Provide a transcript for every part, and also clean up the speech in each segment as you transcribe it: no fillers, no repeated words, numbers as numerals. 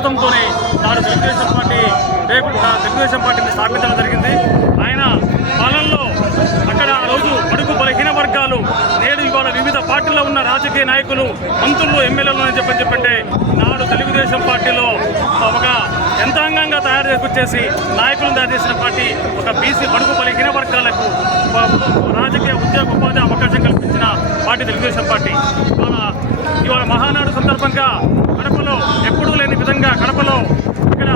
నినాదంతోనే నాడు తెలుగుదేశం పార్టీని స్థాపించడం జరిగింది. ఆయన పాలనలో అక్కడ ఆ రోజు బడుగు బలహీన వర్గాలు నేడు ఇవాళ వివిధ పార్టీల్లో ఉన్న రాజకీయ నాయకులు, మంత్రులు, ఎమ్మెల్యేలు అని చెప్పంటే నాడు తెలుగుదేశం పార్టీలో ఒక యంత్రాంగంగా తయారు చేసుకొచ్చేసి నాయకులను తయారు చేసిన పార్టీ ఒక బీసీ బడుగు బలహీన వర్గాలకు రాజకీయ ఉద్యోగ ఉపాధి అవకాశం కల్పించిన పార్టీ తెలుగుదేశం పార్టీ. ఇవాళ మహానాడు సందర్భంగా కడపలో ఎప్పుడూ లేని విధంగా కడపలో ఇక్కడ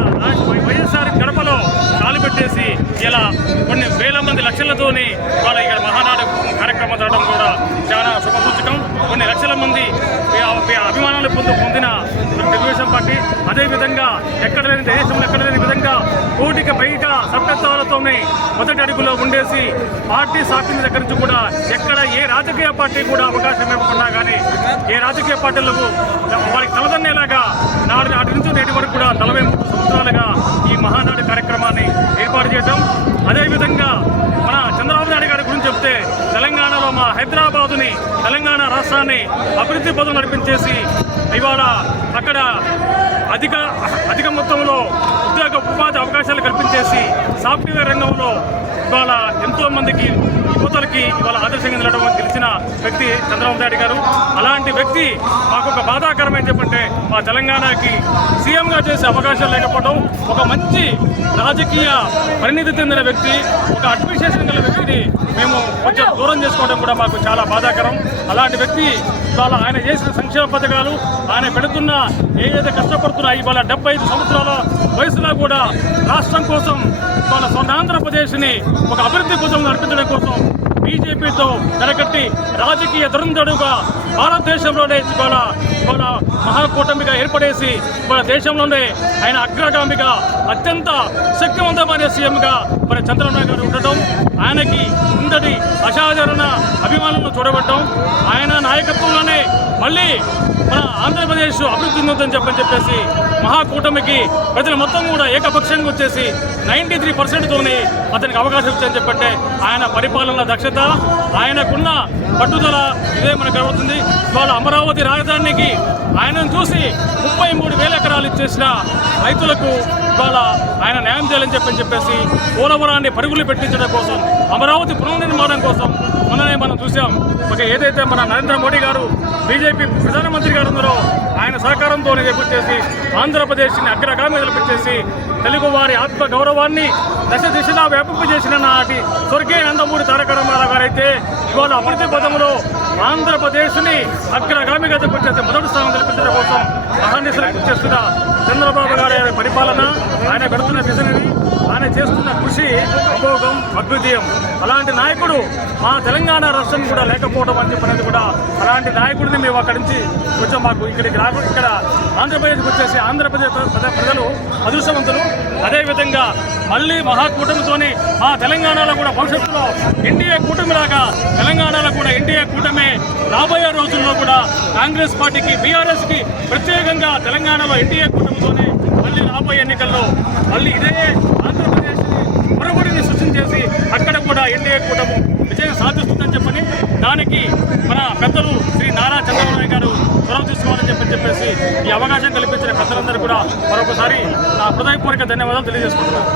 వైఎస్ఆర్ గడపలో కాలు పెట్టేసి ఇలా కొన్ని వేల మంది లక్షలతోని వాళ్ళ ఇక్కడ మహానాడు కార్యక్రమం జరగడం కూడా చాలా శుభసూచకం. కొన్ని లక్షల మంది అభిమానాలు పొందిన తెలుగుదేశం పార్టీ అదేవిధంగా ఎక్కడ లేని దేశంలో ఎక్కడ లేని విధంగా కోటికి పైగా సభ్యత్వాలతోనే మొదటి అడుగులో ఉండేసి పార్టీ స్థాపించిన దగ్గర నుంచి కూడా ఎక్కడ ఏ రాజకీయ పార్టీ కూడా అవకాశం ఇవ్వకుండా కానీ ఏ రాజకీయ పార్టీలకు వారికి తలదన్నేలాగా నాటి నుంచి నేటి వరకు కూడా 43 సంవత్సరాలుగా ఈ మహానాడు కార్యక్రమాన్ని ఏర్పాటు చేయడం. అదేవిధంగా మన చంద్రబాబు నాయుడు గారి గురించి చెప్తే తెలంగాణలో మా హైదరాబాదుని తెలంగాణ రాష్ట్రాన్ని అభివృద్ధి పథం నడిపించేసి ఇవాళ అక్కడ అధిక మొత్తంలో ఉద్యోగ ఉపాధి అవకాశాలు కల్పించేసి సాఫ్ట్వేర్ రంగంలో ఇవాళ ఎంతో మందికి యువతలకి ఇవాళ ఆదర్శంగా నిలవడం తెలిసిన వ్యక్తి చంద్రబాబు నాయుడు గారు. అలాంటి వ్యక్తి మాకు ఒక బాధాకరం ఏం చెప్పంటే మా తెలంగాణకి సీఎంగా చేసే అవకాశం లేకపోవడం, ఒక మంచి రాజకీయ పరిణితి చెందిన వ్యక్తి, ఒక అడ్మినిస్ట్రేషన్ గల వ్యక్తిని మేము కొంచెం దూరం చేసుకోవడం కూడా మాకు చాలా బాధాకరం. అలాంటి వ్యక్తి ఇవాళ ఆయన చేసిన సంక్షేమ పథకాలు, ఆయన పెడుతున్న ఏదైతే కష్టపడుతున్నా ఇవాళ 75 సంవత్సరాల వయసులో కూడా రాష్ట్రం కోసం ఇవాళ ఆంధ్రప్రదేశ్ని ఒక అభివృద్ధి కోసం నడిపించడం కోసం బీజేపీతో జరగట్టి రాజకీయ దురంధడుగా భారతదేశంలోనే ఇవాళ మహాకూటమిగా ఏర్పడేసి ఇవాళ దేశంలోనే ఆయన అగ్రగామిగా అత్యంత శక్తివంతమైన సీఎంగా మరి చంద్రబాబు నాయుడు గారు ఉండటం, ఆయనకి ఇంతటి అసాధారణ అభిమానులను చూడబట్టడం, ఆయన నాయకత్వంలోనే మళ్ళీ మన ఆంధ్రప్రదేశ్ అభివృద్ధి ఉందని చెప్పేసి మహాకూటమికి ప్రజలు మొత్తం కూడా ఏకపక్షంగా వచ్చేసి 93%తోనే అతనికి అవకాశం ఇచ్చారని చెప్పంటే ఆయన పరిపాలన దక్షత, ఆయనకున్న పట్టుదల ఇదే మనకు కనబడుతుంది. ఇవాళ అమరావతి రాజధానికి ఆయనను చూసి 33,000 ఎకరాలు ఇచ్చేసిన రైతులకు ఇవాళ ఆయన న్యాయం చేయాలని చెప్పేసి పోలవరాన్ని పరుగులు పెట్టించడం కోసం, అమరావతి పునర్నిర్మాణం కోసం మొన్ననే మనం చూసాం. ఏదైతే మన నరేంద్ర మోడీ గారు బీజేపీ ప్రధానమంత్రి గారు ఉన్నారో ఆయన సహకారంతోనే చేపట్టేసి ఆంధ్రప్రదేశ్ని అగ్రగామి నిలిపించేసి తెలుగు వారి ఆత్మ గౌరవాన్ని దిశలా వ్యాపింపజేసిన నాటి స్వర్గీయ నందమూరి తారక రామారావు గారైతే ఇవాళ అభివృద్ధి పథంలో ఆంధ్రప్రదేశ్ని అగ్రగామిగా చెప్పేసి మొదటి స్థానం కల్పించడం కోసం అహర్నిశలు చేస్తున్న చంద్రబాబు గారి పరిపాలన, ఆయన పెడుతున్న విజనరీ, ఆయన చేస్తున్న కృషి అమోఘం, అద్వితీయం. అలాంటి నాయకుడు మా తెలంగాణ రాష్ట్రం కూడా లేకపోవడం అని చెప్పినది కూడా అలాంటి నాయకుడిని మేము అక్కడి నుంచి కొంచెం మాకు ఇక్కడికి రాకుండా ఇక్కడ ఆంధ్రప్రదేశ్కి వచ్చేసి ఆంధ్రప్రదేశ్ ప్రజలు అదృష్టవంతులు. అదేవిధంగా మళ్ళీ మహాకూటమితోని మా తెలంగాణలో కూడా భవిష్యత్తులో ఎన్డీఏ కూటమిలాగా తెలంగాణలో కూడా ఎన్డీఏ కూటమి రాబోయే రోజుల్లో కూడా కాంగ్రెస్ పార్టీకి, బీఆర్ఎస్కి ప్రత్యేకంగా తెలంగాణలో ఎన్డీఏ కూటమితోనే మళ్ళీ రాబోయే ఎన్నికల్లో మళ్ళీ ఇదే ఆంధ్రప్రదేశ్ని పొరబడిని సృష్టించేసి అక్కడ కూడా ఎన్డీఏ కూటమి విజయం సాధిస్తుందని చెప్పని దానికి మన పెద్దలు శ్రీ నారా చంద్రబాబు నాయుడు గారు చొరవ తీసుకోవాలని చెప్పేసి ఈ అవకాశం కల్పించిన పెద్దలందరూ కూడా మరొకసారి నా హృదయపూర్వక ధన్యవాదాలు తెలియజేసుకుంటున్నాను.